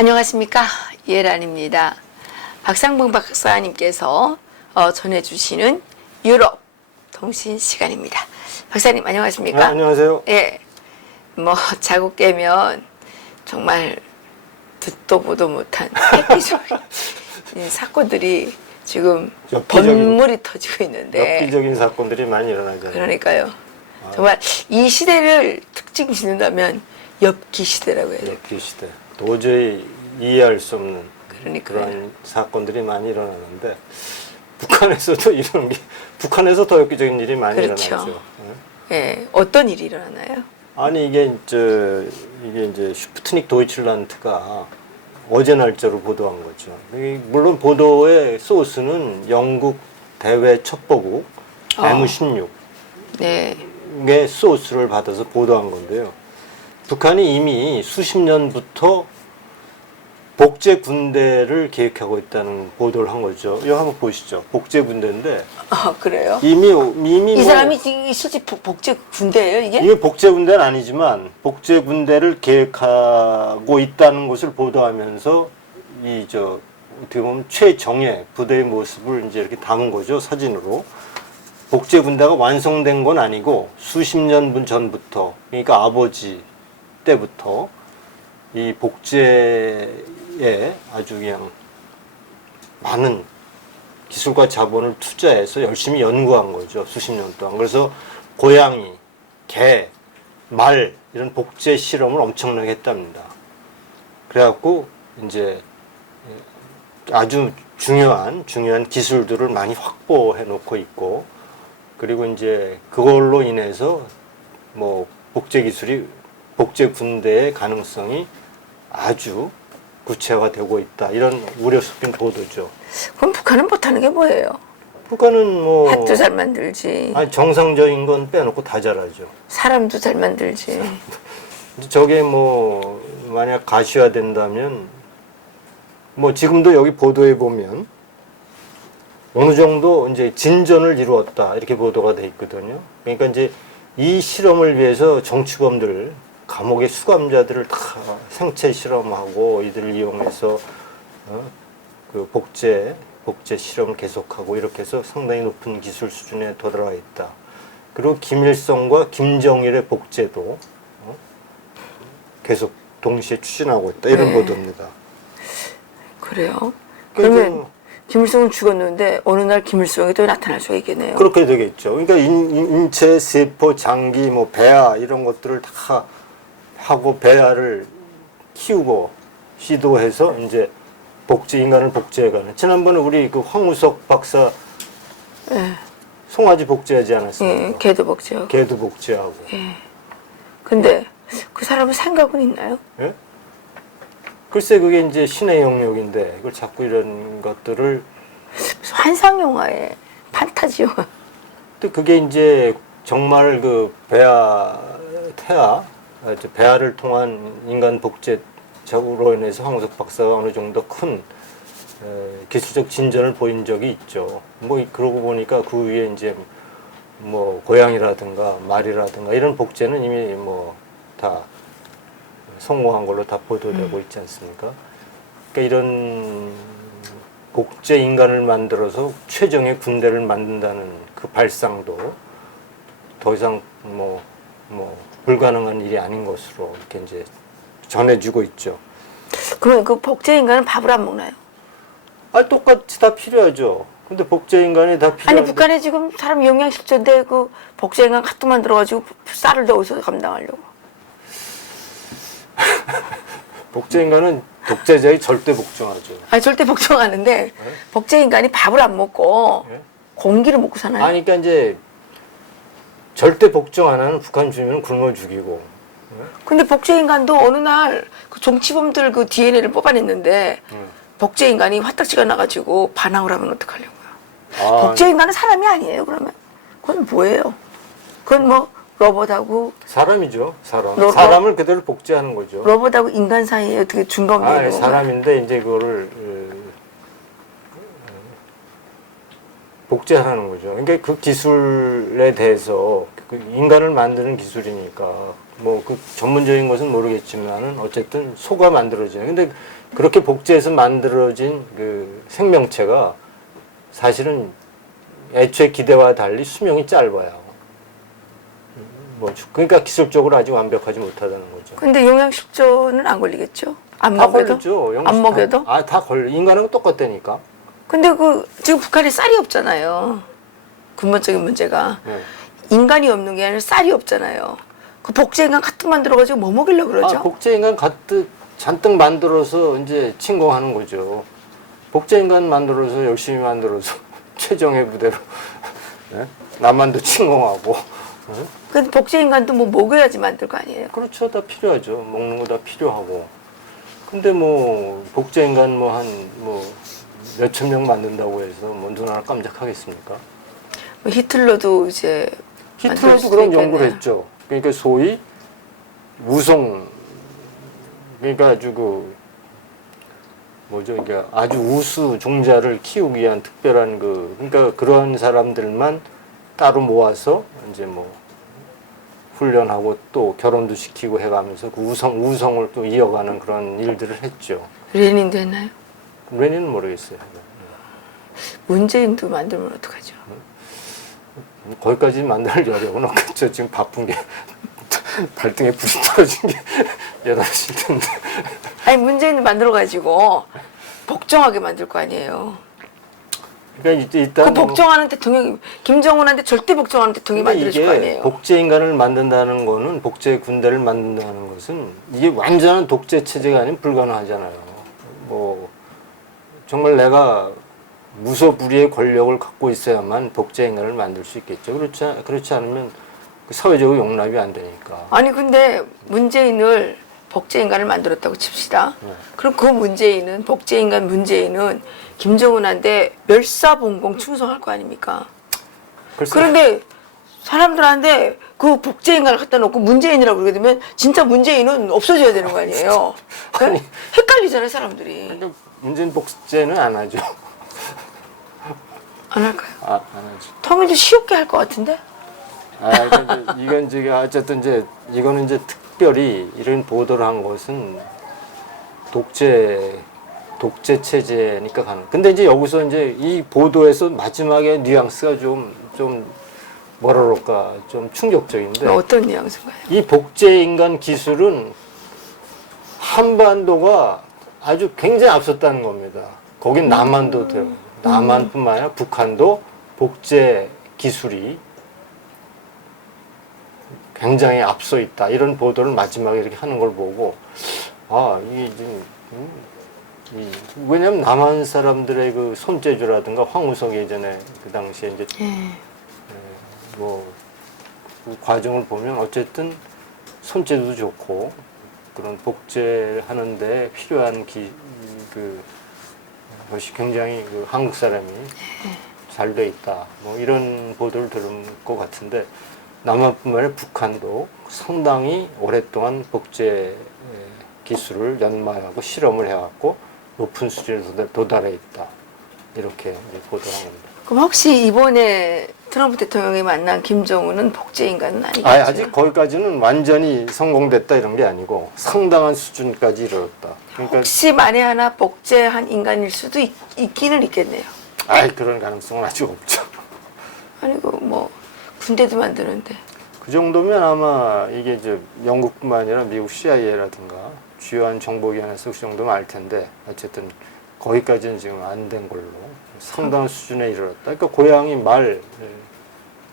안녕하십니까, 이혜란입니다. 박상봉 박사님께서 전해주시는 유럽 통신 시간입니다. 박사님 안녕하십니까? 안녕하세요. 예, 뭐 자고 깨면 정말 듣도 보도 못한 획기적인 사건들이 지금 번물이 터지고 있는데 엽기적인 사건들이 많이 일어나잖아요. 그러니까요. 정말 이 시대를 특징 짓는다면 엽기 시대라고 해요. 엽기 시대. 도저히 이해할 수 없는 그러니까요. 그런 사건들이 많이 일어나는데 북한에서도 이런 게 북한에서 더 엽기적인 일이 많이 그렇죠. 일어나죠. 예, 어떤 일이 일어나나요? 아니 이게 이제 슈프트닉 도이칠란드가 어제 날짜로 보도한 거죠. 물론 보도의 소스는 영국 대외 첩보국 M16의 네. 소스를 받아서 보도한 건데요. 북한이 이미 수십 년부터 복제 군대를 계획하고 있다는 보도를 한 거죠. 이거 한번 보시죠. 복제 군대인데 아, 그래요? 이미 이 사람이 실제 복제 군대예요, 이게? 이게 복제 군대는 아니지만 복제 군대를 계획하고 있다는 것을 보도하면서 어떻게 보면 최정예 부대의 모습을 이제 이렇게 담은 거죠, 사진으로. 복제 군대가 완성된 건 아니고 수십 년 전부터, 그러니까 아버지 때부터 이 복제에 아주 그냥 많은 기술과 자본을 투자해서 열심히 연구한 거죠, 수십 년 동안. 그래서 고양이, 개, 말 이런 복제 실험을 엄청나게 했답니다. 그래갖고 이제 아주 중요한 기술들을 많이 확보해 놓고 있고, 그리고 이제 그걸로 인해서 뭐 복제 군대의 가능성이 아주 구체화되고 있다, 이런 우려 섞인 보도죠. 그럼 북한은 못하는 게 뭐예요? 북한은 뭐 핵도 잘 만들지, 아니 정상적인 건 빼놓고 다 잘하죠. 사람도 잘 만들지. 저게 뭐 만약 가시화된다면 뭐 지금도 여기 보도에 보면 어느 정도 이제 진전을 이루었다, 이렇게 보도가 돼 있거든요. 그러니까 이제 이 실험을 위해서 정치범들, 감옥의 수감자들을 다 생체 실험하고 이들을 이용해서 그 복제 실험을 계속하고 이렇게 해서 상당히 높은 기술 수준에 도달해 있다. 그리고 김일성과 김정일의 복제도 계속 동시에 추진하고 있다, 이런 보도입니다. 그래요? 그러면 김일성은 죽었는데 어느 날 김일성이 또 나타날 수가 있겠네요. 그렇게 되겠죠. 그러니까 인체, 세포, 장기, 뭐 배아 이런 것들을 다 하고 배아를 키우고 시도해서 이제 인간을 복제해가는. 지난번에 우리 그 황우석 박사 송아지 복제하지 않았습니까? 예, 개도 복제하고. 개도 복제하고. 예. 근데 그 사람은 생각은 있나요? 예? 글쎄 그게 이제 신의 영역인데 그걸 자꾸 이런 것들을 환상 영화에 판타지 영화. 근데 그게 이제 정말 그 배아를 통한 인간 복제적으로 인해서 황우석 박사가 어느 정도 큰 기술적 진전을 보인 적이 있죠. 뭐 그러고 보니까 그 위에 이제 뭐 고양이라든가 말이라든가 이런 복제는 이미 뭐 다 성공한 걸로 다 보도되고 있지 않습니까? 그러니까 이런 복제 인간을 만들어서 최정의 군대를 만든다는 그 발상도 더 이상 뭐 불가능한 일이 아닌 것으로 이렇게 이제 전해주고 있죠. 그러면 그 복제 인간은 밥을 안 먹나요? 아, 똑같이 다 필요하죠. 근데 복제 인간이 다 필요한데. 아니 북한에 지금 사람 영양실조인데 그 복제 인간 카트 만들어가지고 쌀을 넣어서 감당하려고. 복제 인간은 독재자의 절대 복종하죠. 아니 절대 복종하는데 복제 인간이 밥을 안 먹고 네? 공기를 먹고 사나요? 아니 그러니까 이제 절대 복종 안 하는 북한 주민은 굶어 죽이고. 근데 복제 인간도 어느 날 그 정치범들 그 DNA를 뽑아냈는데 복제 인간이 화딱지가 나가지고 반항을 하면 어떡하려고요? 복제 인간은 사람이 아니에요. 그러면 그건 뭐예요? 그건 뭐 로봇하고 사람이죠. 사람을 그대로 복제하는 거죠. 로봇하고 인간 사이에 어떻게 중간에 사람인데 이제 그거를 복제하는 거죠. 그러니까 그 기술에 대해서 그 인간을 만드는 기술이니까 뭐 그 전문적인 것은 모르겠지만은 어쨌든 소가 만들어져요. 근데 그렇게 복제해서 만들어진 그 생명체가 사실은 애초에 기대와 달리 수명이 짧아요. 뭐 그러니까 기술적으로 아직 완벽하지 못하다는 거죠. 근데 영양실조는 안 걸리겠죠? 안 다 먹여도? 걸리죠. 안 먹여도? 다 걸려. 인간하고 똑같다니까. 근데 그 지금 북한에 쌀이 없잖아요. 근본적인 문제가 네. 인간이 없는 게 아니라 쌀이 없잖아요. 그 복제인간 가뜩 만들어가지고 뭐 먹이려고 그러죠? 복제인간 가득 잔뜩 만들어서 이제 침공하는 거죠. 복제인간 만들어서 열심히 만들어서 최정예 부대로 네? 남한도 침공하고. 네? 근데 복제인간도 뭐 먹여야지 만들 거 아니에요? 그렇죠. 다 필요하죠. 먹는 거 다 필요하고. 근데 뭐 복제인간 뭐 한 뭐 몇천 명 만든다고 해서 뭐 눈 하나 깜짝하겠습니까? 뭐 히틀러도 이제 만들 히틀러도 수도 그런 있겠네요. 연구를 했죠. 그러니까 소위 우성, 그러니까 아주 그 뭐죠, 이게 아주 우수 종자를 키우기 위한 특별한 그러니까 그런 사람들만 따로 모아서 이제 뭐 훈련하고 또 결혼도 시키고 해가면서 그 우성을 또 이어가는 그런 일들을 했죠. 레닌도 했나요? 레닌은 모르겠어요. 문재인도 만들면 어떡하죠? 거기까지 만들 여력은 없겠죠. 지금 바쁜 게 발등에 불이 떨어진 게 여덟일 텐데. 아니 문재인도 만들어가지고 복종하게 만들 거 아니에요. 그러니까 일단 그 복종하는 대통령이 김정은한테 절대 복종하는 대통령이 만들어질 거 아니에요. 복제 인간을 만든다는 거는 복제 군대를 만든다는 것은 이게 완전한 독재 체제가 아니면 불가능하잖아요. 뭐 정말 내가 무소불위의 권력을 갖고 있어야만 복제 인간을 만들 수 있겠죠. 그렇지 않으면 사회적으로 용납이 안 되니까. 아니 근데 문재인을 복제인간을 만들었다고 칩시다. 네. 그럼 그 문재인은 복제인간 문재인은 김정은한테 멸사봉공 충성할 거 아닙니까? 글쎄, 그런데 사람들한테 그 복제인간을 갖다 놓고 문재인이라고 그러게 되면 진짜 문재인은 없어져야 되는 거 아니에요? 아니. 헷갈리잖아요 사람들이. 그러니까 문재인 복제는 안 하죠. 안 할까요? 안 하죠. 통일도 쉬웠게 할 것 같은데? 근데 이건 이제 어쨌든 이제 이거는 이제 특별히 이런 보도를 한 것은 독재 체제니까 가능. 근데 이제 여기서 이제 이 보도에서 마지막에 뉘앙스가 좀 뭐라 그럴까 좀 충격적인데 어떤 뉘앙스인가요? 이 복제 인간 기술은 한반도가 아주 굉장히 앞섰다는 겁니다. 거긴 남한도 돼요. 남한뿐만 아니라 북한도 복제 기술이 굉장히 앞서 있다. 이런 보도를 마지막에 이렇게 하는 걸 보고 이게 지금 왜냐면 남한 사람들의 그 손재주라든가 황우석 예전에 그 당시에 이제 그 과정을 보면 어쨌든 손재주도 좋고 그런 복제하는데 필요한 것이 굉장히 한국 사람이 잘 돼 있다. 뭐 이런 보도를 들은 것 같은데 남한뿐만 아니라 북한도 상당히 오랫동안 복제 기술을 연마하고 실험을 해왔고 높은 수준에 도달해 있다. 이렇게 보도를 한 겁니다. 그럼 혹시 이번에 트럼프 대통령이 만난 김정은은 복제인간은 아니겠죠? 아직 거기까지는 완전히 성공됐다 이런 게 아니고 상당한 수준까지 이르렀다. 그러니까 혹시 만에 하나 복제한 인간일 수도 있기는 있겠네요. 그런 가능성은 아직 없죠. 아니 뭐 군대도 만드는데. 그 정도면 아마 이게 이제 영국뿐만 아니라 미국 CIA라든가 주요한 정보기관에서 그 정도면 알 텐데 어쨌든 거기까지는 지금 안 된 걸로 상당한 수준에 이르렀다. 그러니까 고양이, 말,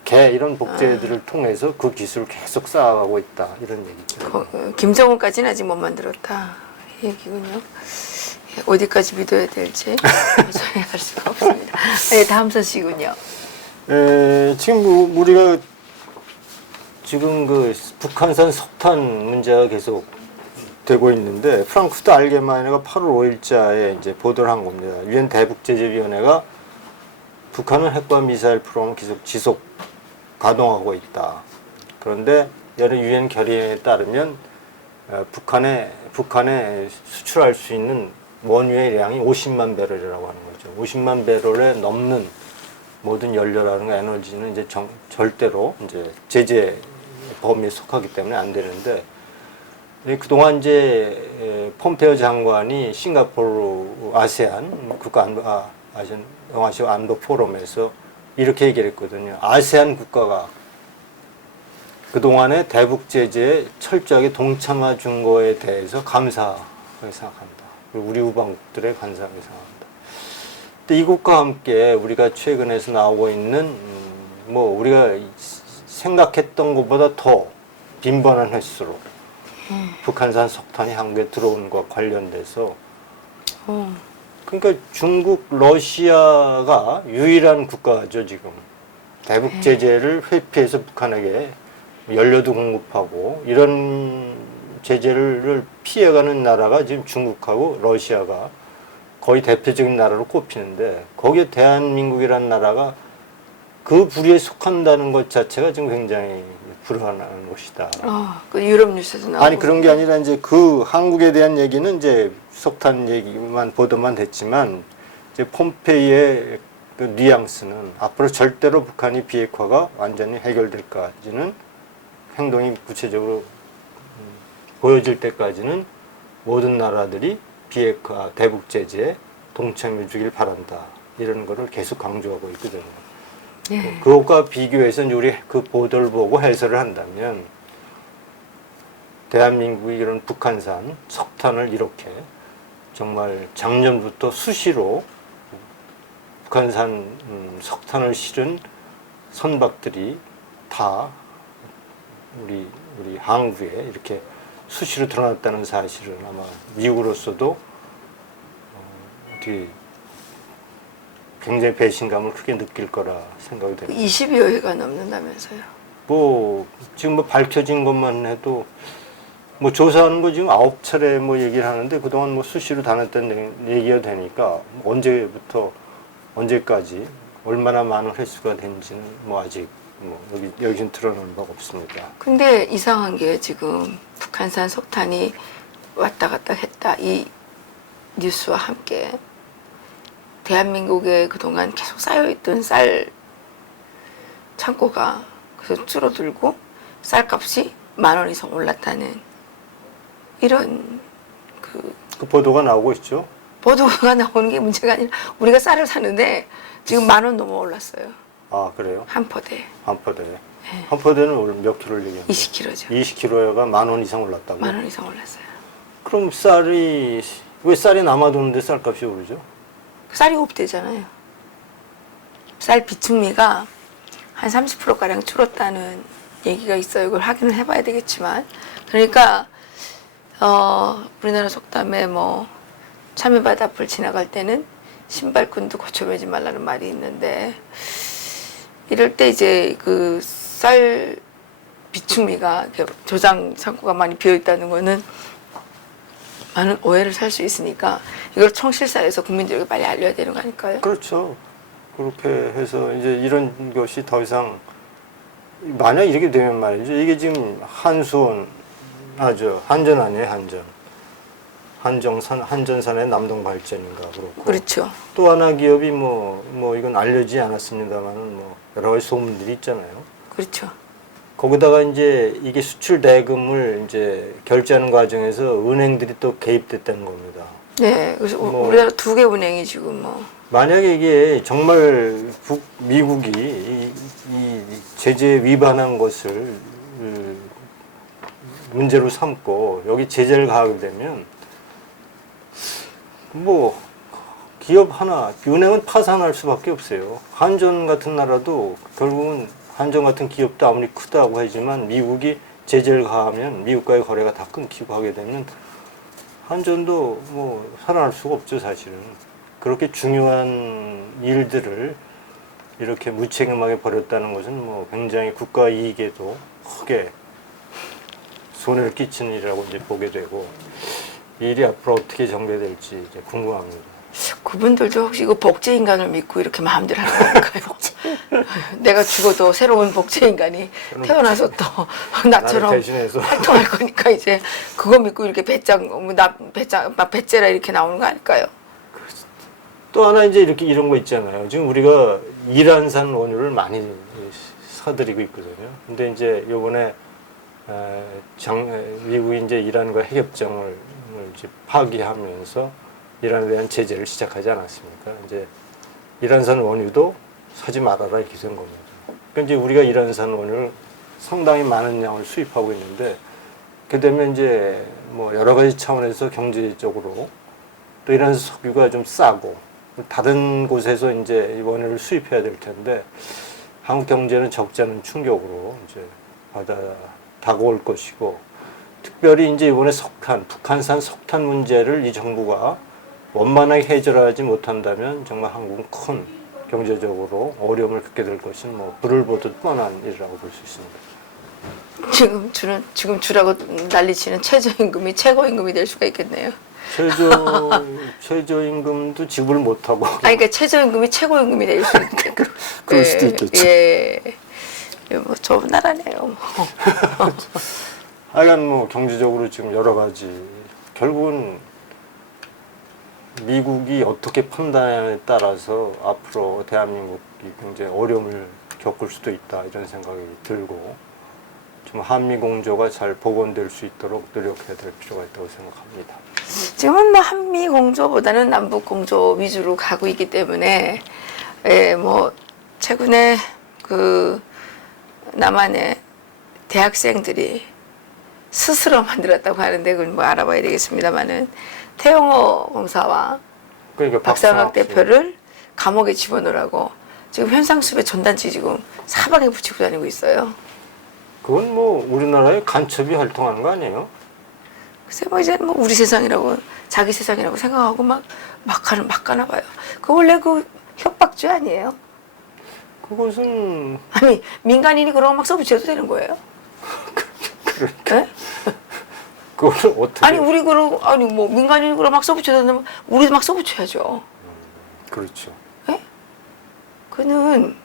개 이런 복제들을 통해서 그 기술을 계속 쌓아가고 있다 이런 얘기죠. 김정은까지는 아직 못 만들었다 이 얘기군요. 어디까지 믿어야 될지 전혀 수가 없습니다. 네, 다음 소식은요. 지금 우리가 지금 그 북한산 석탄 문제가 계속 되고 있는데 프랑크푸르트 알게마이네가 8월 5일자에 이제 보도를 한 겁니다. 유엔 대북제재위원회가 북한은 핵과 미사일 프로그램을 지속 가동하고 있다. 그런데 여러 유엔 결의에 따르면 북한에 수출할 수 있는 원유의 양이 50만 배럴이라고 하는 거죠. 50만 배럴에 넘는 모든 연료라든가 에너지는 이제 절대로 이제 제재 범위에 속하기 때문에 안 되는데 그동안 이제 폼페이오 장관이 싱가포르 아세안 국가 안보 아시안 동아시아 안보 포럼에서 이렇게 얘기를 했거든요. 아세안 국가가 그동안의 대북 제재에 철저하게 동참해 준 거에 대해서 감사하게 생각한다. 그리고 우리 우방국들에 감사하게 생각한다. 근데 이것과 함께 우리가 최근에서 나오고 있는 뭐 우리가 생각했던 것보다 더 빈번한 횟수로 북한산 석탄이 한국에 들어오는 것과 관련돼서 그러니까 중국, 러시아가 유일한 국가죠 지금. 대북 제재를 회피해서 북한에게 연료도 공급하고 이런 제재를 피해가는 나라가 지금 중국하고 러시아가 거의 대표적인 나라로 꼽히는데 거기에 대한민국이라는 나라가 그 부류에 속한다는 것 자체가 지금 굉장히 불안한 것이다. 그 유럽 뉴스에서 나오고. 아니 그런 게 아니라 이제 그 한국에 대한 얘기는 이제 석탄 얘기만 보도만 됐지만 이제 폼페이의 그 뉘앙스는 앞으로 절대로 북한이 비핵화가 완전히 해결될까지는 행동이 구체적으로 보여질 때까지는 모든 나라들이 비핵화 대북 제재에 동참해 주길 바란다. 이런 거를 계속 강조하고 있거든요. 예. 그것과 비교해서 이제 우리 그 보도를 보고 해설을 한다면 대한민국이 이런 북한산 석탄을 이렇게 정말 작년부터 수시로 북한산 석탄을 실은 선박들이 다 우리 항구에 이렇게 수시로 드러났다는 사실은 아마 미국으로서도 어떻게 굉장히 배신감을 크게 느낄 거라 생각이 됩니다. 20여 회가 넘는다면서요. 뭐 지금 뭐 밝혀진 것만 해도 뭐 조사하는 거 지금 9차례 뭐 얘기를 하는데 그동안 뭐 수시로 다녔다는 얘기가 되니까 언제부터 언제까지 얼마나 많은 횟수가 된지는 뭐 아직 뭐 여기는 드러나는 바가 없습니다. 근데 이상한 게 지금 북한산 석탄이 왔다 갔다 했다 이 뉴스와 함께 대한민국에 그동안 계속 쌓여있던 쌀 창고가 그래서 줄어들고 쌀값이 10,000원 이상 올랐다는 이런 그 보도가 나오고 있죠. 보도가 나오는 게 문제가 아니라 우리가 쌀을 사는데 지금 10,000원 넘어 올랐어요. 아 그래요? 한 포대. 한 포대. 한 포대는 오늘 몇 킬로를 얘기하는 20kg죠. 20kg가 10,000원 이상 올랐다고? 10,000원 이상 올랐어요. 그럼 왜 쌀이 남아도는데 쌀값이 오르죠? 쌀이 없대잖아요. 쌀 비축미가 한 30%가량 줄었다는 얘기가 있어요. 이걸 확인을 해봐야 되겠지만. 그러니까 우리나라 속담에 뭐 참외밭 앞을 지나갈 때는 신발끈도 고쳐매지 말라는 말이 있는데 이럴 때 이제 그 쌀 비축미가 조장 창고가 많이 비어 있다는 거는 많은 오해를 살 수 있으니까 이걸 청실사에서 국민들에게 빨리 알려야 되는 거 아닐까요? 그렇죠. 그렇게 해서 이제 이런 것이 더 이상 만약 이렇게 되면 말이죠. 이게 지금 한전 아니에요, 한전산의 남동발전인가 그렇고. 그렇죠. 또 하나 기업이 뭐 이건 알려지지 않았습니다만은 뭐 여러 가지 소문들이 있잖아요. 그렇죠. 거기다가 이제 이게 수출 대금을 이제 결제하는 과정에서 은행들이 또 개입됐다는 겁니다. 네, 그래서 뭐 우리나라 2개 은행이 지금 뭐 만약에 이게 정말 미국이 이 제재 위반한 것을 문제로 삼고 여기 제재를 가하게 되면 뭐 기업 하나, 은행은 파산할 수밖에 없어요. 한전 같은 나라도 결국은 한전 같은 기업도 아무리 크다고 하지만 미국이 제재를 가하면 미국과의 거래가 다 끊기고 하게 되면 한전도 뭐 살아날 수가 없죠, 사실은. 그렇게 중요한 일들을 이렇게 무책임하게 벌였다는 것은 뭐 굉장히 국가 이익에도 크게 손해를 끼치는 일이라고 이제 보게 되고 이 일이 앞으로 어떻게 전개될지 이제 궁금합니다. 그분들도 혹시 이거 복제인간을 믿고 이렇게 마음대로 하는 건가요? 내가 죽어도 새로운 복제인간이 태어나서 또 나처럼 대신해서. 활동할 거니까 이제 그거 믿고 이렇게 배짱 막 배째라 이렇게 나오는 거 아닐까요? 또 하나 이제 이렇게 이런 거 있잖아요. 지금 우리가 이란산 원유를 많이 사들이고 있거든요. 근데 이제 요번에 미국이 이제 이란과 핵협정을 이제 파기하면서 이란에 대한 제재를 시작하지 않았습니까? 이제 이란산 원유도 사지 말아라 이렇게 된 겁니다. 그러니까 이제 우리가 이란산 원유를 상당히 많은 양을 수입하고 있는데, 그렇게 되면 이제 뭐 여러 가지 차원에서 경제적으로 또 이란 석유가 좀 싸고 다른 곳에서 이제 이 원유를 수입해야 될 텐데, 한국 경제는 적지 않은 충격으로 이제 다가올 것이고, 특별히 이제 이번에 북한산 석탄 문제를 이 정부가 원만하게 해결하지 못한다면 정말 한국은 큰 경제적으로 어려움을 겪게 될 것은 뭐 불을 보듯 뻔한 일이라고 볼 수 있습니다. 지금 주라고 난리치는 최저임금이 최고임금이 될 수가 있겠네요. 최저임금도 지급을 못하고. 아니, 그러니까 최저임금이 최고임금이 될 수 있는. 그럴 수도 있겠죠. 예. 뭐 좋은 나라네요. 뭐. 하여간 뭐 경제적으로 지금 여러 가지, 결국은 미국이 어떻게 판단에 따라서 앞으로 대한민국이 굉장히 어려움을 겪을 수도 있다, 이런 생각이 들고, 좀 한미 공조가 잘 복원될 수 있도록 노력해야 될 필요가 있다고 생각합니다. 지금은 뭐 한미 공조보다는 남북 공조 위주로 가고 있기 때문에, 뭐 최근에 그 남한의 대학생들이 스스로 만들었다고 하는데, 그건 뭐 알아봐야 되겠습니다만은, 태영호 검사와 그러니까 박상학 대표를 감옥에 집어넣으라고 지금 현상수배 전단지 지금 사방에 붙이고 다니고 있어요. 그건 뭐 우리나라의 간첩이 활동하는 거 아니에요? 글쎄 뭐 이제 뭐 우리 세상이라고, 자기 세상이라고 생각하고 막 가나 봐요. 그 원래 그 협박죄 아니에요? 그것은 아니, 민간인이 그런 거 막 써붙여도 되는 거예요? 네? 그걸 어떻게? 아니 뭐 민간인이 그런 막 써붙여도 되면 우리도 막 써붙여야죠. 그렇죠. 예? 그는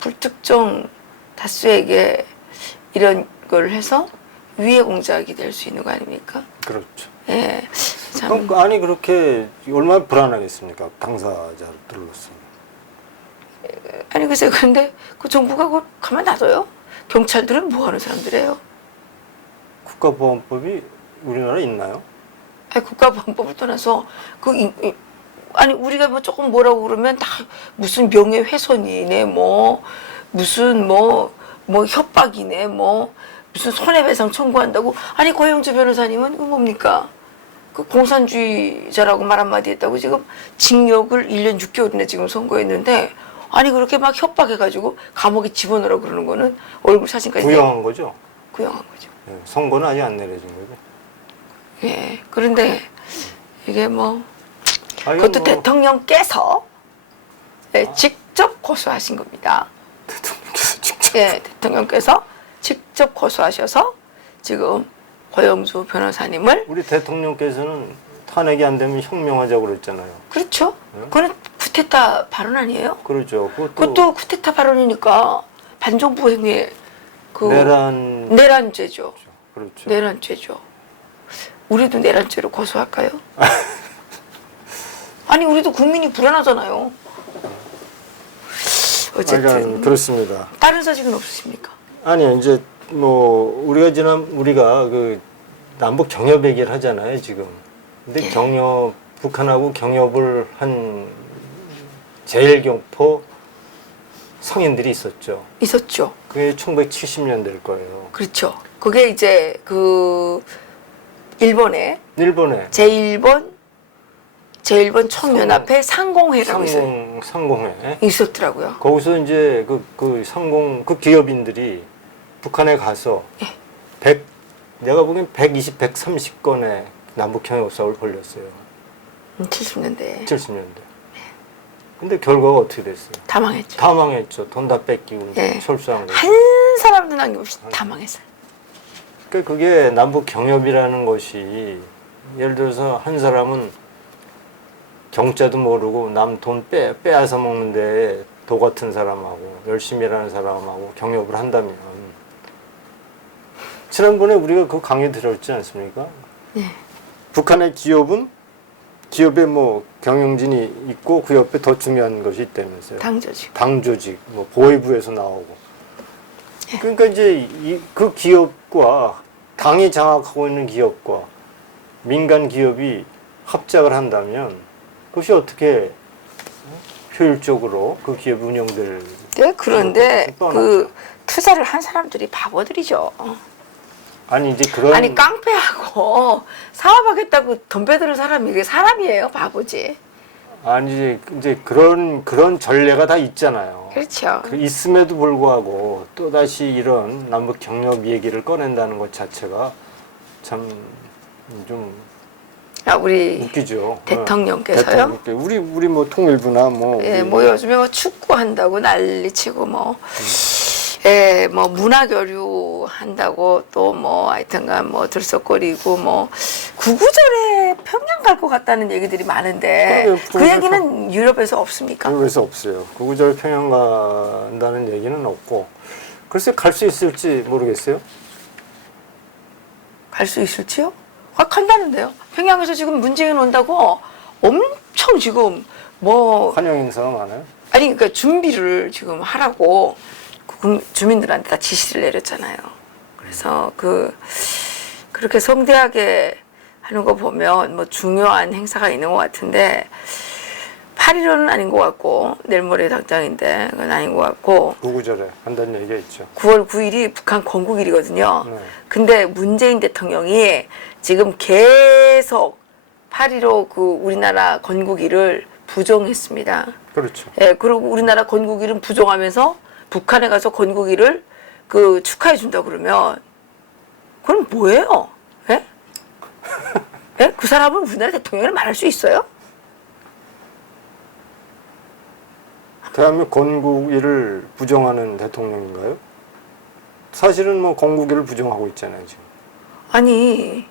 불특정 다수에게 이런 걸 해서 위해 공작이 될 수 있는 거 아닙니까? 그렇죠. 예. 참. 아니 그렇게 얼마나 불안하겠습니까, 당사자들로서. 아니 글쎄, 근데 그 정부가 그걸 가만 놔둬요? 경찰들은 뭐 하는 사람들이에요? 국가보안법이 우리나라에 있나요? 아니, 국가보안법을 떠나서 아니 우리가 뭐 조금 뭐라고 그러면 다 무슨 명예훼손이네, 뭐 무슨 뭐 협박이네, 뭐 무슨 손해배상 청구한다고. 아니, 고영주 변호사님은 그 뭡니까? 그 공산주의자라고 말 한마디 했다고 지금 징역을 1년 6개월이나 지금 선고했는데, 아니 그렇게 막 협박해가지고 감옥에 집어넣으라고 그러는 거는 얼굴 사진까지 구형한 거죠? 구형한 거죠. 예, 선고는 아직 안 내려진 거죠. 예. 그런데 이게 뭐 아니, 그것도 뭐 대통령께서 직접 고소하신 겁니다. 대통령께서 직접. 예, 대통령께서 직접 고소하셔서 지금 고영주 변호사님을. 우리 대통령께서는 탄핵이 안 되면 혁명하자고 그랬잖아요. 그렇죠. 네? 그거는 쿠데타 발언 아니에요? 그렇죠. 그것도 쿠데타 발언이니까 반정부 행위의 그 내란죄죠. 그렇죠. 내란죄죠. 우리도 내란죄로 고소할까요? 아니, 우리도 국민이 불안하잖아요. 어쨌든 그렇습니다. 다른 소식은 없으십니까? 아니 이제 뭐 우리가 그 남북 경협 얘기를 하잖아요 지금. 근데 예. 북한하고 경협을 한 제일경포 성인들이 있었죠. 있었죠. 그게 1970년대일 거예요. 그렇죠. 그게 이제 그 일본의 제1번 총연합회 상공회라고 있어요. 상공회 있었더라고요. 거기서 이제 그 기업인들이 북한에 가서 예. 내가 보기엔 130건의 남북 경협 사업을 벌렸어요. 70년대. 70년대. 근데 결과가 어떻게 됐어요? 다 망했죠. 다 망했죠. 돈 다 뺏기고 예. 철수한 거죠. 한 사람도 남김없이 다 망했어요. 그러니까 그게 남북 경협이라는 것이, 예를 들어서 한 사람은 경자도 모르고 남 돈 빼앗아 먹는데 도 같은 사람하고 열심히 일하는 사람하고 경협을 한다면, 지난번에 우리가 그 강의 들었지 않습니까? 네. 북한의 기업은 기업에 뭐 경영진이 있고 그 옆에 더 중요한 것이 있다면서요. 당조직. 당조직, 뭐 보위부에서 나오고. 그러니까 이제 그 기업과 당이 장악하고 있는 기업과 민간 기업이 합작을 한다면 그것이 어떻게 효율적으로 그 기업 운영될? 네, 그런데 그 투자를 한 사람들이 바보들이죠. 아니 이제 그런 아니 깡패하고 사업하겠다고 덤벼드는 사람이 이게 사람이에요, 바보지. 아니 이제 그런 전례가 다 있잖아요. 그렇죠. 있음에도 불구하고 또 다시 이런 남북 경협 얘기를 꺼낸다는 것 자체가 참 좀 우리 웃기죠. 대통령께서요. 우리 뭐 통일부나 뭐 예, 뭐 요즘에 뭐 축구 한다고 난리치고 뭐. 예, 뭐 문화교류 한다고 또 뭐 하여튼간 뭐 들썩거리고 뭐 구구절에 평양 갈 것 같다는 얘기들이 많은데 그 얘기는 유럽에서 없습니까? 유럽에서 없어요. 구구절 평양 간다는 얘기는 없고 글쎄 갈 수 있을지 모르겠어요. 갈 수 있을지요? 간다는데요. 평양에서 지금 문재인 온다고 엄청 지금 뭐 환영 행사가 많아요. 아니 그러니까 준비를 지금 하라고 주민들한테 다 지시를 내렸잖아요. 그래서 그렇게 성대하게 하는 거 보면 뭐 중요한 행사가 있는 것 같은데 8.15는 아닌 것 같고 내일 모레 당장인데 그건 아닌 것 같고 구구절에 한다는 얘기가 있죠. 9월 9일이 북한 건국일이거든요. 네. 근데 문재인 대통령이 지금 계속 8.15 그 우리나라 건국일을 부정했습니다. 그렇죠. 예, 그리고 우리나라 건국일은 부정하면서 북한에 가서 건국일을 축하해 준다 그러면 그건 뭐예요? 예? 예? 그 사람은 우리나라 대통령을 말할 수 있어요? 대한민국 건국일을 부정하는 대통령인가요? 사실은 뭐 건국일을 부정하고 있잖아요 지금. 아니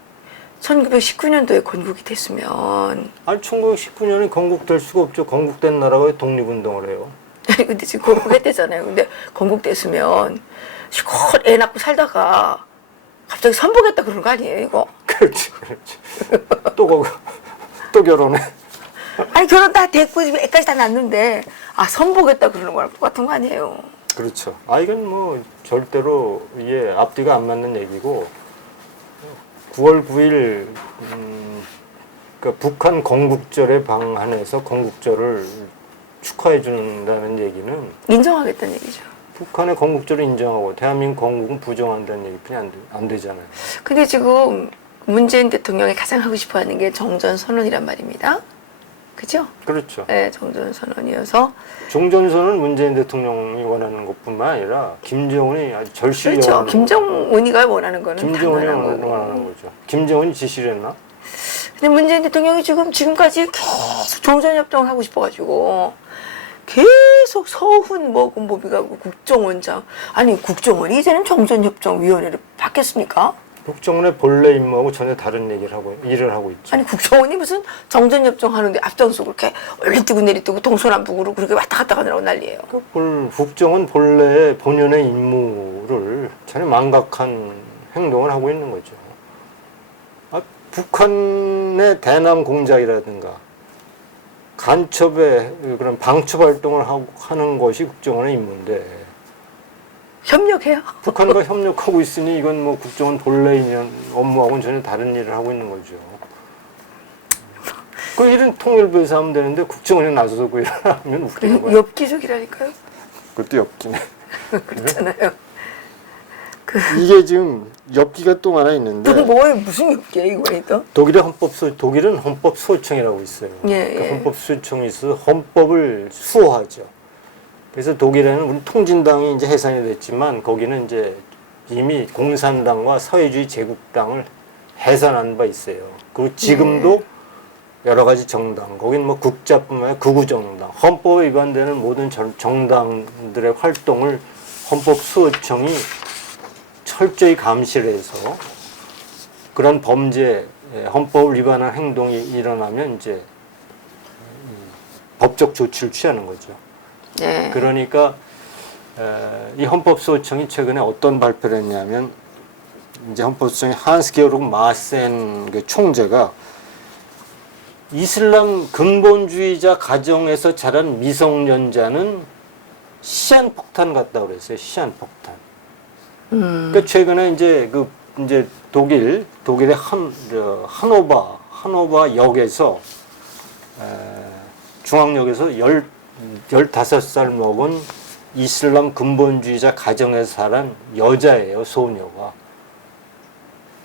1919년도에 건국이 됐으면 아니 1919년에 건국될 수가 없죠. 건국된 나라가 왜 독립운동을 해요? 아니 근데 지금 건국했대잖아요. 근데 건국됐으면 시골 애 낳고 살다가 갑자기 선보겠다 그러는 거 아니에요 이거? 그렇지. 또 결혼해. 아니 결혼 다 됐고 지금 애까지 다 낳는데 선보겠다 그러는 거랑 똑같은 거 아니에요? 그렇죠. 이건 뭐 절대로 이게 앞뒤가 안 맞는 얘기고 9월 9일 그러니까 북한 건국절에 방한해서 건국절을 축하해 준다는 얘기는 인정하겠다는 얘기죠. 북한의 건국절을 인정하고 대한민국 건국은 부정한다는 얘기뿐이 안 되잖아요. 근데 지금 문재인 대통령이 가장 하고 싶어 하는 게 정전선언이란 말입니다. 그죠? 그렇죠. 네, 정전선언이어서. 종전선언은 문재인 대통령이 원하는 것뿐만 아니라 김정은이 아주 절실히 그렇죠. 원하는 김정은이가 원하는 거는 김정은이 당연한 거고. 원하는 거죠. 김정은이 지시를 했나? 근데 문재인 대통령이 지금까지 계속 정전협정을 하고 싶어가지고 계속 서훈 뭐가 국정원장 아니 국정원이 이제는 정전협정위원회를 바뀌었습니까? 국정원의 본래 임무하고 전혀 다른 일을 하고 있죠. 아니 국정원이 무슨 정전협정 하는데 앞장서 그렇게 올리뛰고 내리뛰고 동서남북으로 그렇게 왔다 갔다 가느라고 난리예요. 국정원 본연의 임무를 전혀 망각한 행동을 하고 있는 거죠. 북한의 대남 공작이라든가 간첩의 그런 방첩 활동을 하는 것이 국정원의 임무인데 협력해요. 북한과 협력하고 있으니 이건 뭐 국정원 본래 업무하고는 전혀 다른 일을 하고 있는 거죠. 그 일은 통일부에서 하면 되는데 국정원에 나서서 그 일을 하면 웃기는 거예요. 엽기적이라니까요. 그것도 엽기네. 그렇잖아요. 이게 지금 엽기가 또 하나 있는데 뭐예요? 무슨 엽기예요 이거 또? 독일은 헌법수호청이라고 있어요. 예, 그 예. 헌법수호청이 있어서 헌법을 수호하죠. 그래서 독일에는 우리 통진당이 이제 해산이 됐지만 거기는 이제 이미 공산당과 사회주의 제국당을 해산한 바 있어요. 그 지금도 여러 가지 정당, 거긴 뭐 국자뿐만 아니라 극우정당, 헌법에 위반되는 모든 정당들의 활동을 헌법수호청이 철저히 감시를 해서 그런 범죄, 헌법을 위반한 행동이 일어나면 이제 법적 조치를 취하는 거죠. 네. 그러니까 이 헌법수호청이 최근에 어떤 발표를 했냐면 이제 헌법수호청의 한스 게오르그 마센 그 총재가 이슬람 근본주의자 가정에서 자란 미성년자는 시한폭탄 같다고 그랬어요. 시한폭탄. 그러니까 최근에 이제 독일의 하노바 역에서 중앙역에서 15살 먹은 이슬람 근본주의자 가정에서 자란 여자예요, 소녀가.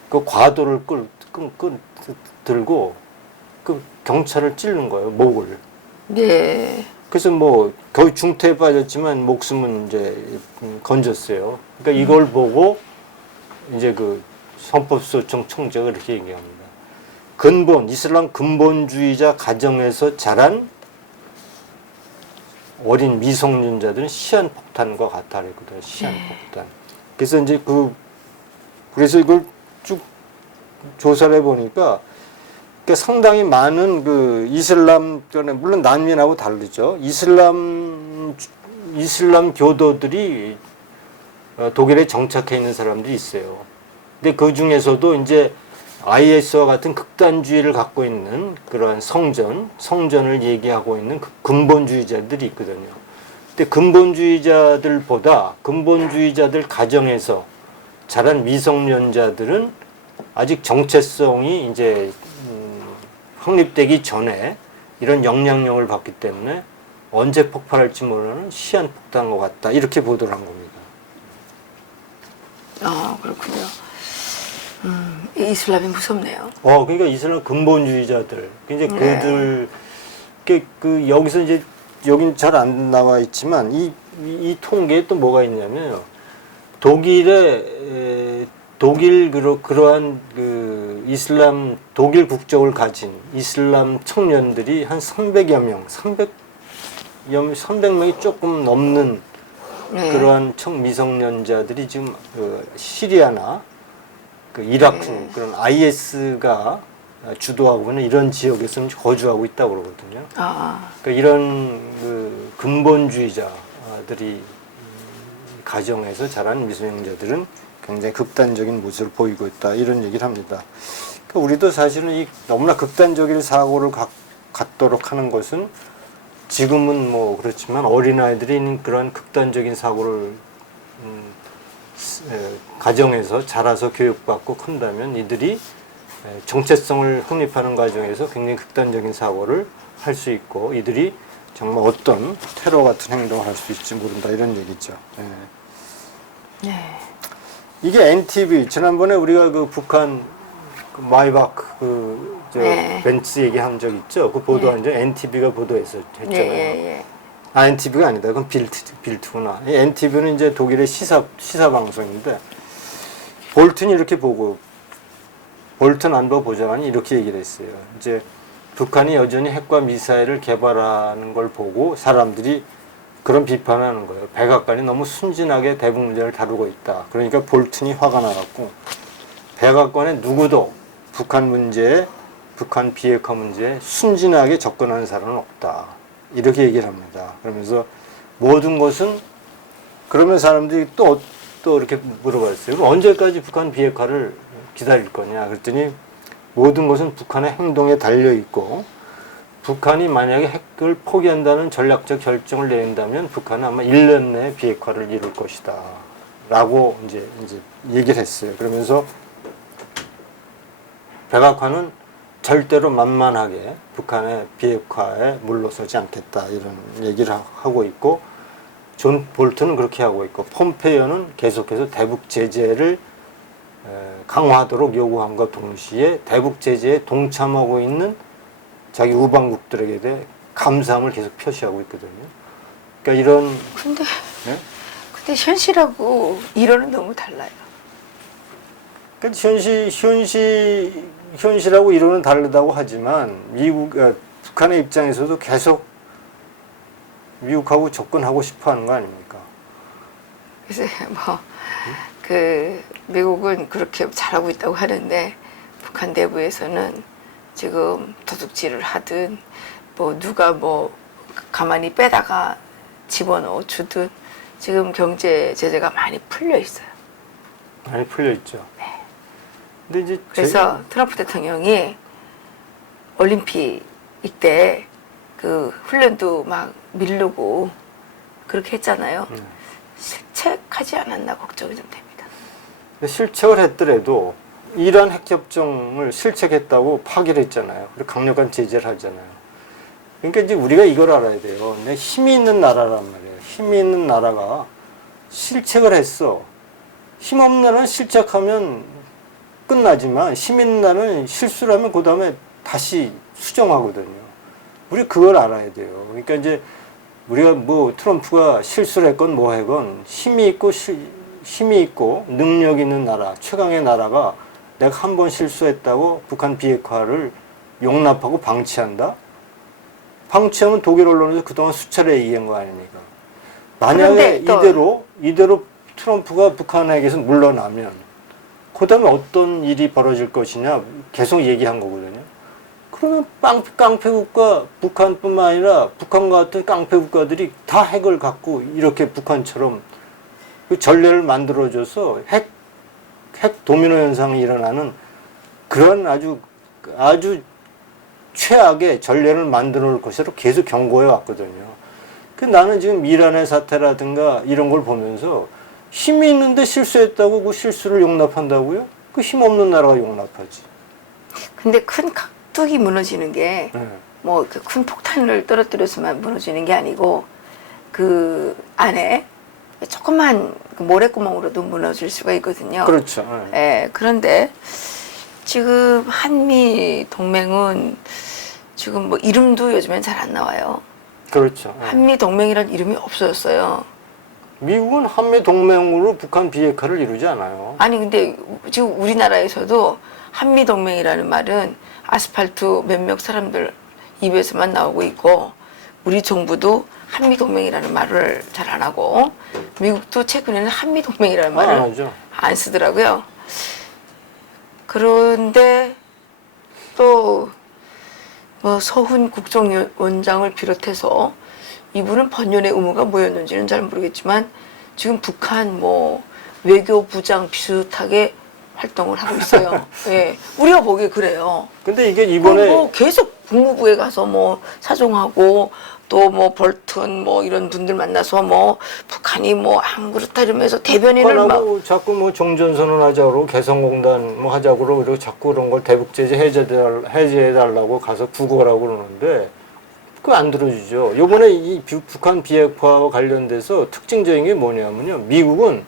그 과도를 들고 그 경찰을 찌르는 거예요, 목을. 네. 그래서 뭐 거의 중태에 빠졌지만 목숨은 이제 건졌어요. 그러니까 이걸 보고 이제 그 헌법소청 총재가 이렇게 얘기합니다. 이슬람 근본주의자 가정에서 자란 어린 미성년자들은 시한폭탄과 같다 그랬거든요. 시한폭탄. 그래서 이제 그래서 이걸 쭉 조사를 해보니까 상당히 많은 그 이슬람, 물론 난민하고 다르죠. 이슬람 교도들이 독일에 정착해 있는 사람들이 있어요. 근데 그 중에서도 이제 IS와 같은 극단주의를 갖고 있는 그러한 성전을 얘기하고 있는 그 근본주의자들이 있거든요. 근데 근본주의자들 가정에서 자란 미성년자들은 아직 정체성이 이제 확립되기 전에 이런 영향력을 받기 때문에 언제 폭발할지 모르는 시한폭탄과 같다. 이렇게 보도를 한 겁니다. 아, 그렇군요. 이슬람이 무섭네요. 그러니까 이슬람 근본주의자들, 이제 그들, 여기서 이제, 여긴 잘 안 나와 있지만, 이 통계에 또 뭐가 있냐면, 그러한 독일 국적을 가진 이슬람 청년들이 한 300명이 조금 넘는 그러한 미성년자들이 지금 시리아나 이라크 그런 IS가 주도하고 있는 이런 지역에서 거주하고 있다고 그러거든요. 그러니까 이런 근본주의자들이 가정에서 자란 미성년자들은 굉장히 극단적인 모습을 보이고 있다. 이런 얘기를 합니다. 그러니까 우리도 사실은 너무나 극단적인 사고를 갖도록 하는 것은 지금은 뭐 그렇지만 어린아이들이 그런 극단적인 사고를 가정에서 자라서 교육받고 큰다면 이들이 정체성을 확립하는 과정에서 굉장히 극단적인 사고를 할 수 있고 이들이 정말 어떤 테러 같은 행동을 할 수 있을지 모른다. 이런 얘기죠. 네. 이게 NTV 지난번에 우리가 북한 마이바크 벤츠 얘기한 적 있죠. 그 보도한 적 NTV가 보도했잖아요. NTV가 아니다. 그건 빌트구나. 이 NTV는 이제 독일의 시사 방송인데 볼튼이 이렇게 볼튼 안보 보좌관이 이렇게 얘기를 했어요. 이제 북한이 여전히 핵과 미사일을 개발하는 걸 보고 사람들이 그런 비판하는 거예요. 백악관이 너무 순진하게 대북 문제를 다루고 있다. 그러니까 볼튼이 화가 나갖고 백악관에 누구도 북한 비핵화 문제에 순진하게 접근하는 사람은 없다. 이렇게 얘기를 합니다. 그러면서 모든 것은 그러면 사람들이 또 이렇게 물어봤어요. 그럼 언제까지 북한 비핵화를 기다릴 거냐? 그랬더니 모든 것은 북한의 행동에 달려 있고 북한이 만약에 핵을 포기한다는 전략적 결정을 내린다면 북한은 아마 1년 내에 비핵화를 이룰 것이다. 라고 이제 얘기를 했어요. 그러면서 백악관은 절대로 만만하게 북한의 비핵화에 물러서지 않겠다. 이런 얘기를 하고 있고 존 볼튼은 그렇게 하고 있고 폼페이오는 계속해서 대북 제재를 강화하도록 요구함과 동시에 대북 제재에 동참하고 있는 자기 우방국들에게 대해 감사함을 계속 표시하고 있거든요. 그러니까 이런 근데 현실하고 이론은 너무 달라요. 그러니까 현실하고 이론은 다르다고 하지만 북한의 입장에서도 계속 미국하고 접근하고 싶어하는 거 아닙니까? 그래서 미국은 그렇게 잘하고 있다고 하는데 북한 내부에서는 지금 도둑질을 하든 누가 가만히 빼다가 집어넣어 주든 지금 경제 제재가 많이 풀려 있어요. 많이 풀려 있죠. 네. 근데 이제 그래서 트럼프 대통령이 올림픽 이때 그 훈련도 막 미루고 그렇게 했잖아요. 실책하지 않았나 걱정이 좀 됩니다. 실책을 했더라도 이란 핵협정을 실책했다고 파기를 했잖아요. 그리고 강력한 제재를 하잖아요. 그러니까 이제 우리가 이걸 알아야 돼요. 내 힘이 있는 나라란 말이에요. 힘이 있는 나라가 실책을 했어. 힘없는 나라는 실책하면 끝나지만 힘 있는 나라는 실수를 하면 그 다음에 다시 수정하거든요. 우리 그걸 알아야 돼요. 그러니까 이제 우리가 뭐 트럼프가 실수를 했건 뭐 했건 힘이 있고 능력 있는 나라, 최강의 나라가 내가 한 번 실수했다고 북한 비핵화를 용납하고 방치한다? 방치하면 독일 언론에서 그동안 수차례 얘기한 거 아닙니까? 만약에 이대로 트럼프가 북한에게서 물러나면 그 다음에 어떤 일이 벌어질 것이냐 계속 얘기한 거거든요. 그러면 깡패 국가, 북한뿐만 아니라 북한과 같은 깡패 국가들이 다 핵을 갖고 이렇게 북한처럼 그 전례를 만들어줘서 핵 도미노 현상이 일어나는 그런 아주 최악의 전례를 만들어 놓을 것으로 계속 경고해 왔거든요. 그 나는 지금 이란의 사태라든가 이런 걸 보면서 힘이 있는데 실수했다고 그 실수를 용납한다고요? 그 힘 없는 나라가 용납하지. 근데 큰 각tuk이 무너지는 게 뭐 그 큰 폭탄을 떨어뜨려서만 무너지는 게 아니고 그 안에 조그만 그 모래구멍으로도 무너질 수가 있거든요. 그렇죠. 예, 그런데 지금 한미 동맹은 지금 뭐 이름도 요즘엔 잘 안 나와요. 그렇죠. 한미 동맹이라는 이름이 없어졌어요. 미국은 한미 동맹으로 북한 비핵화를 이루지 않아요. 아니 근데 지금 우리나라에서도 한미 동맹이라는 말은 아스팔트 몇몇 사람들 입에서만 나오고 있고 우리 정부도 한미 동맹이라는 말을 잘 안 하고 미국도 최근에는 한미 동맹이라는 말을 안 쓰더라고요. 그런데 또 뭐 서훈 국정원장을 비롯해서 이분은 번연의 의무가 뭐였는지는 잘 모르겠지만 지금 북한 뭐 외교부장 비슷하게 활동을 하고 있어요. 예, 우리가 보기에 그래요. 근데 이게 이번에 뭐 계속 국무부에 가서 뭐 사정하고 또 뭐 볼튼 뭐 이런 분들 만나서 뭐 북한이 뭐 안 그렇다 이러면서 대변인을 막 자꾸 뭐 종전선언 하자고 개성공단 뭐 하자고 그러고 자꾸 그런 걸 대북제재 해제해달라고 가서 구걸하고 그러는데 그거 안 들어주죠. 요번에 이 북한 비핵화와 관련돼서 특징적인 게 뭐냐면요. 미국은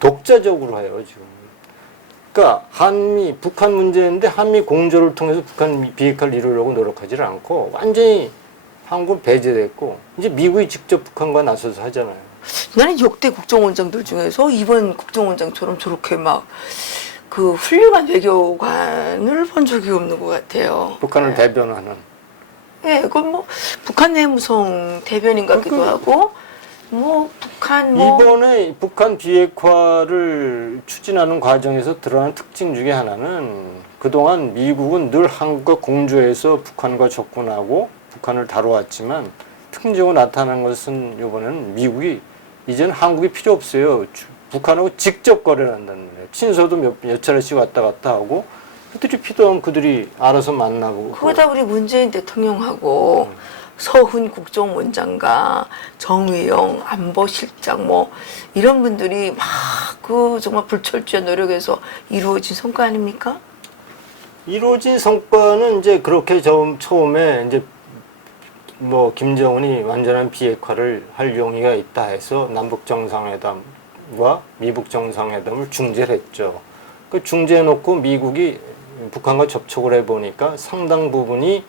독자적으로 해요, 지금. 그러니까 북한 문제인데 한미 공조를 통해서 북한 비핵화를 이루려고 노력하지 않고 완전히 한국 배제됐고 이제 미국이 직접 북한과 나서서 하잖아요. 나는 역대 국정원장들 중에서 이번 국정원장처럼 저렇게 막 그 훌륭한 외교관을 본 적이 없는 것 같아요. 북한을 대변하는. 예, 그건 뭐 북한 내무성 대변인 같기도 하고 뭐 북한 뭐 이번에 북한 비핵화를 추진하는 과정에서 드러난 특징 중에 하나는 그동안 미국은 늘 한국과 공조해서 북한과 접근하고 북한을 다뤄왔지만 특징적으로 나타난 것은 이번에는 미국이 이제는 한국이 필요 없어요. 북한하고 직접 거래를 한다는 거예요. 친서도 몇 차례씩 왔다 갔다 하고 그들이 필요하면 그들이 알아서 만나고. 그거다 우리 문재인 대통령하고 서훈 국정원장과 정의용 안보실장 뭐 이런 분들이 막 그 정말 불철주야 노력해서 이루어진 성과 아닙니까? 이루어진 성과는 이제 그렇게 처음에 이제 뭐 김정은이 완전한 비핵화를 할 용의가 있다 해서 남북 정상회담과 미북 정상회담을 중재를 했죠. 그 중재해놓고 미국이 북한과 접촉을 해보니까 상당 부분이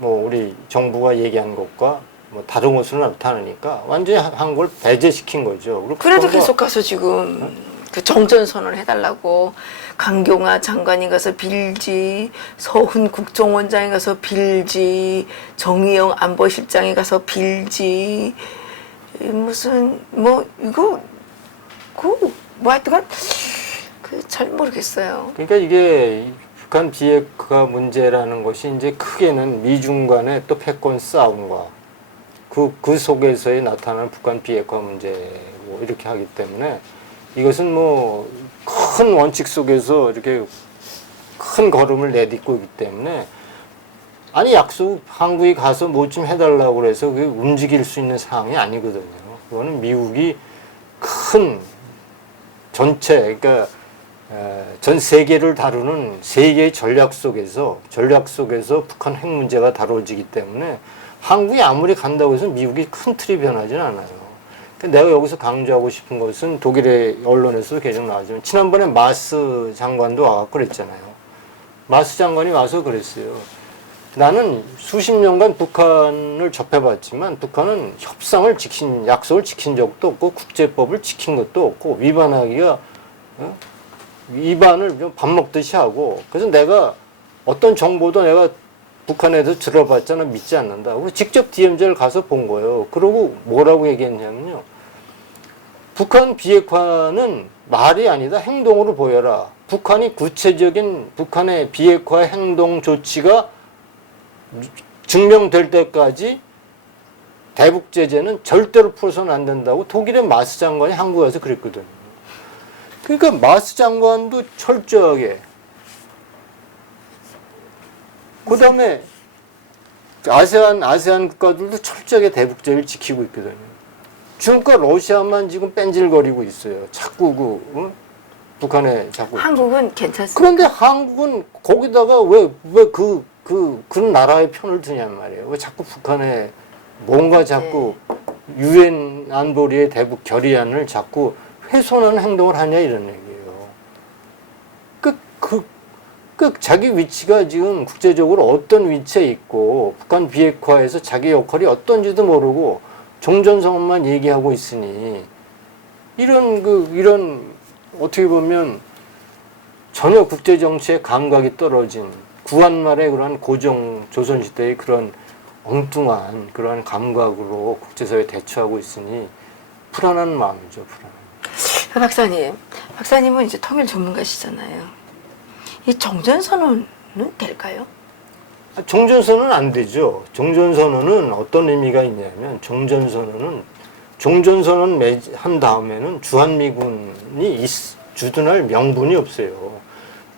뭐 우리 정부가 얘기한 것과 뭐 다른 것으로 나타나니까 완전히 한국을 배제시킨 거죠. 그래도 계속 가서 지금 그 정전선언 해달라고 강경화 장관이 가서 빌지, 서훈 국정원장이 가서 빌지, 정의용 안보실장이 가서 빌지, 무슨 뭐 이거 그 뭐 하여튼간 그 잘 모르겠어요. 그러니까 이게 북한 비핵화 문제라는 것이 이제 크게는 미중 간의 또 패권 싸움과 그 속에서의 나타나는 북한 비핵화 문제고 이렇게 하기 때문에 이것은 뭐 큰 원칙 속에서 이렇게 큰 걸음을 내딛고 있기 때문에 아니 약속 한국에 가서 뭐 좀 해달라고 그래서 그게 움직일 수 있는 상황이 아니거든요. 그거는 미국이 큰 전체 그러니까 전 세계를 다루는 세계의 전략 속에서 북한 핵 문제가 다뤄지기 때문에 한국이 아무리 간다고 해서 미국이 큰 틀이 변하지는 않아요. 그러니까 내가 여기서 강조하고 싶은 것은 독일의 언론에서도 계속 나오지만 지난번에 마스 장관도 와서 그랬잖아요. 마스 장관이 와서 그랬어요. 나는 수십 년간 북한을 접해봤지만 북한은 약속을 지킨 적도 없고 국제법을 지킨 것도 없고 위반을 좀 밥 먹듯이 하고 그래서 내가 어떤 정보도 내가 북한에 대해서 들어봤잖아 믿지 않는다. 그리고 직접 DMZ를 가서 본 거예요. 그러고 뭐라고 얘기했냐면요. 북한 비핵화는 말이 아니다. 행동으로 보여라. 북한이 구체적인 북한의 비핵화 행동 조치가 증명될 때까지 대북 제재는 절대로 풀어서는 안 된다고 독일의 마스 장관이 한국에 와서 그랬거든요. 그러니까 마스 장관도 철저하게 그다음에 아세안 국가들도 철저하게 대북 제재를 지키고 있거든요. 중국과 러시아만 지금 뺀질거리고 있어요. 자꾸 북한에 자꾸. 한국은 괜찮습니다. 그런데 한국은 거기다가 왜 그런 나라의 편을 드냔 말이에요. 왜 자꾸 북한에 뭔가 자꾸 유엔 안보리의 대북 결의안을 자꾸 훼손하는 행동을 하냐 이런 얘기예요. 자기 위치가 지금 국제적으로 어떤 위치에 있고 북한 비핵화에서 자기 역할이 어떤지도 모르고 종전선언만 얘기하고 있으니 이런 어떻게 보면 전혀 국제 정치의 감각이 떨어진 구한말의 그러한 고정 조선시대의 그런 엉뚱한 그러한 감각으로 국제사회에 대처하고 있으니 불안한 마음이죠. 박사님은 이제 통일 전문가시잖아요. 이 정전선언은 될까요? 종전선언은 안 되죠. 종전선언은 어떤 의미가 있냐면 종전선언 한 다음에는 주한미군이 주둔할 명분이 없어요.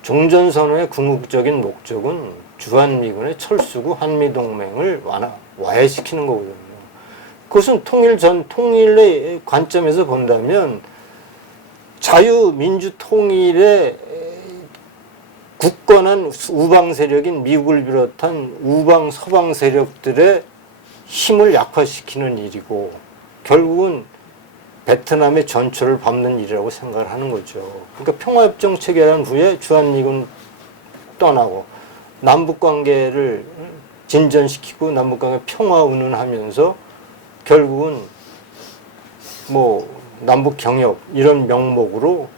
종전선언의 궁극적인 목적은 주한미군의 철수고 한미동맹을 와해시키는 거거든요. 그것은 통일의 관점에서 본다면 자유민주 통일의 굳건한 우방 세력인 미국을 비롯한 우방 서방 세력들의 힘을 약화시키는 일이고 결국은 베트남의 전초를 밟는 일이라고 생각을 하는 거죠. 그러니까 평화협정 체결한 후에 주한미군 떠나고 남북관계를 진전시키고 남북관계 평화 운운하면서 결국은 남북 경협 이런 명목으로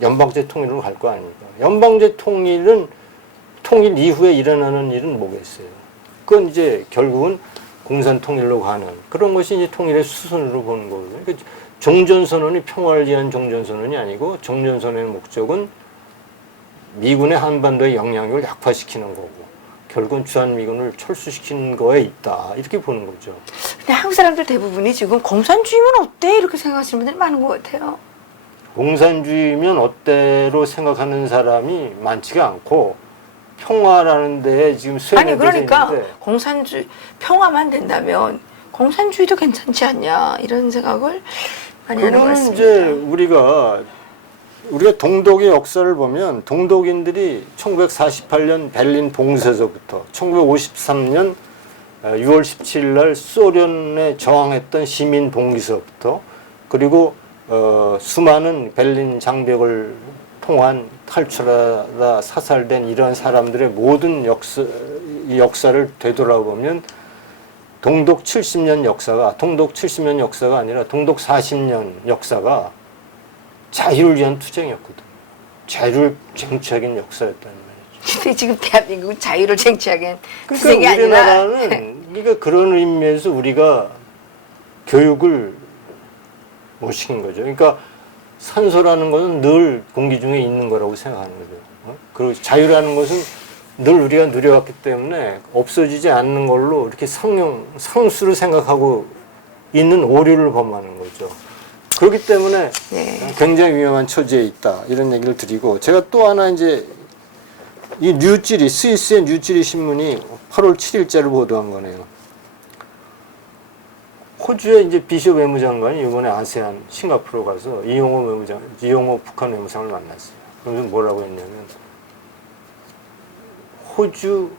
연방제 통일로 갈 거 아닙니까? 연방제 통일 이후에 일어나는 일은 뭐겠어요? 그건 이제 결국은 공산 통일로 가는 그런 것이 이제 통일의 수순으로 보는 거거든요. 그러니까 종전선언이 평화를 위한 종전선언이 아니고 종전선언의 목적은 미군의 한반도의 영향력을 약화시키는 거고 결국은 주한미군을 철수시키는 거에 있다 이렇게 보는 거죠. 근데 한국 사람들 대부분이 지금 공산주의면 어때 이렇게 생각하시는 분들이 많은 것 같아요. 공산주의면 어때로 생각하는 사람이 많지가 않고 평화라는 데에 지금 아니 그러니까 있는데 공산주의 평화만 된다면 공산주의도 괜찮지 않냐 이런 생각을 많이 하는 것 그거는 같습니다. 이제 우리가 동독의 역사를 보면 동독인들이 1948년 베를린 봉쇄서부터 1953년 6월 17일 날 소련에 저항했던 시민 봉기서부터 그리고 수많은 베를린 장벽을 통한 탈출하다 사살된 이러한 사람들의 모든 역사를 되돌아보면 동독 70년 역사가 아니라 동독 40년 역사가 자유를 위한 투쟁이었거든요. 자유를 쟁취하기 역사였다는 말이죠. 근데 지금 대한민국은 자유를 쟁취하기엔 그러니까 투쟁이 아니라 우리나라는 그러니까 그런 의미에서 우리가 교육을 못 시킨 거죠. 그러니까 산소라는 것은 늘 공기 중에 있는 거라고 생각하는 거죠. 그리고 자유라는 것은 늘 우리가 누려왔기 때문에 없어지지 않는 걸로 이렇게 상수를 생각하고 있는 오류를 범하는 거죠. 그렇기 때문에 굉장히 위험한 처지에 있다 이런 얘기를 드리고 제가 또 하나 이제 이 스위스의 뉴찌리 신문이 8월 7일자를 보도한 거네요. 호주의 이제 비숍 외무장관이 이번에 아세안 싱가포르 가서 이용호 북한 외무상을 만났어요. 그래서 뭐라고 했냐면 호주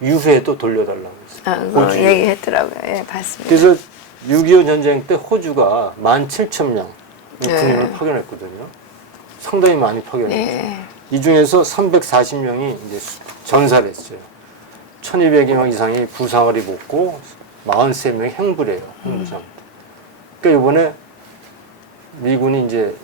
유해도 돌려달라고 했어요. 호주 얘기했더라고요. 예, 봤습니다. 그래서 6.25 전쟁 때 호주가 17,000명 군인을 네. 파견했거든요. 상당히 많이 파견했죠. 네. 이 중에서 340명이 이제 전사를 했어요. 1,200명 이상이 부상을 입었고 43명이 행부래요. 행부상. 그러니까 이번에 미군이 이제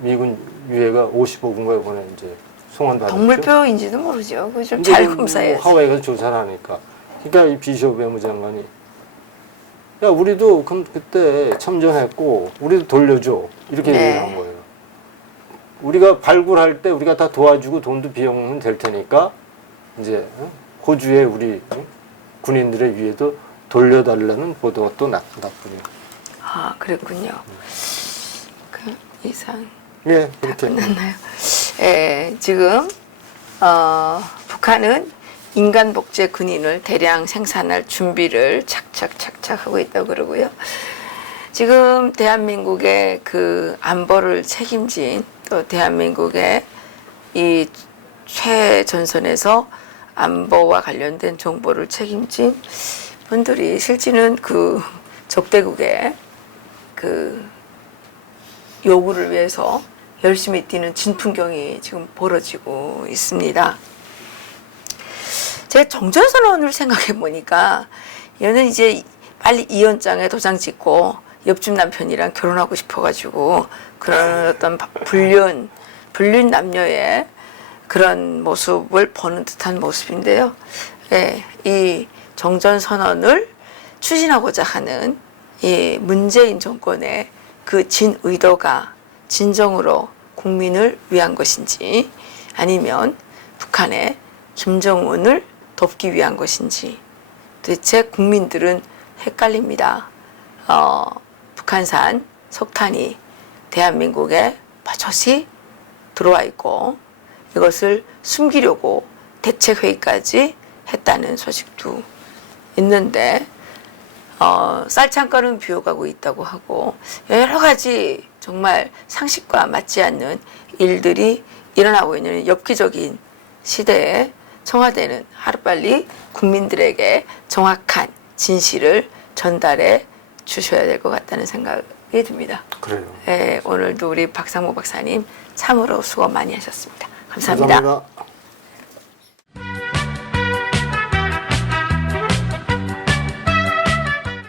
미군 유해가 55군가 이번에 이제 송환받았죠. 동물뼈인지도 모르죠. 그거 좀 잘 검사해야지. 하와이 가서 조사를 하니까. 그러니까 이 비숍 외무장관이 야 우리도 그럼 그때 참전했고 우리도 돌려줘 이렇게 네. 얘기를 한 거예요. 우리가 발굴할 때 우리가 다 도와주고 돈도 비용은 될 테니까 이제 호주의 우리 군인들의 위에도 돌려달라는 보도가 또 났군요. 아, 그랬군요. 그 이상 예, 다 그렇게. 끝났나요? 예, 지금 북한은 인간 복제 군인을 대량 생산할 준비를 착착 하고 있다고 그러고요. 지금 대한민국의 그 안보를 책임진 또 대한민국의 이 최전선에서 안보와 관련된 정보를 책임진 분들이 실제는 그 적대국의 그 요구를 위해서 열심히 뛰는 진풍경이 지금 벌어지고 있습니다. 제가 정전선언을 생각해 보니까 얘는 이제 빨리 이혼장에 도장 찍고 옆집 남편이랑 결혼하고 싶어가지고 그런 어떤 불륜 남녀의 그런 모습을 보는 듯한 모습인데요. 예, 이 정전선언을 추진하고자 하는 이 문재인 정권의 그 진의도가 진정으로 국민을 위한 것인지 아니면 북한의 김정은을 돕기 위한 것인지 도대체 국민들은 헷갈립니다. 북한산 석탄이 대한민국에 버젓이 들어와 있고 이것을 숨기려고 대책회의까지 했다는 소식도 있는데 쌀창가는 비워가고 있다고 하고 여러 가지 정말 상식과 맞지 않는 일들이 일어나고 있는 엽기적인 시대에 청와대는 하루빨리 국민들에게 정확한 진실을 전달해 주셔야 될 것 같다는 생각이 듭니다. 그래요. 예, 오늘도 우리 박상무 박사님 참으로 수고 많이 하셨습니다. 감사합니다. 감사합니다.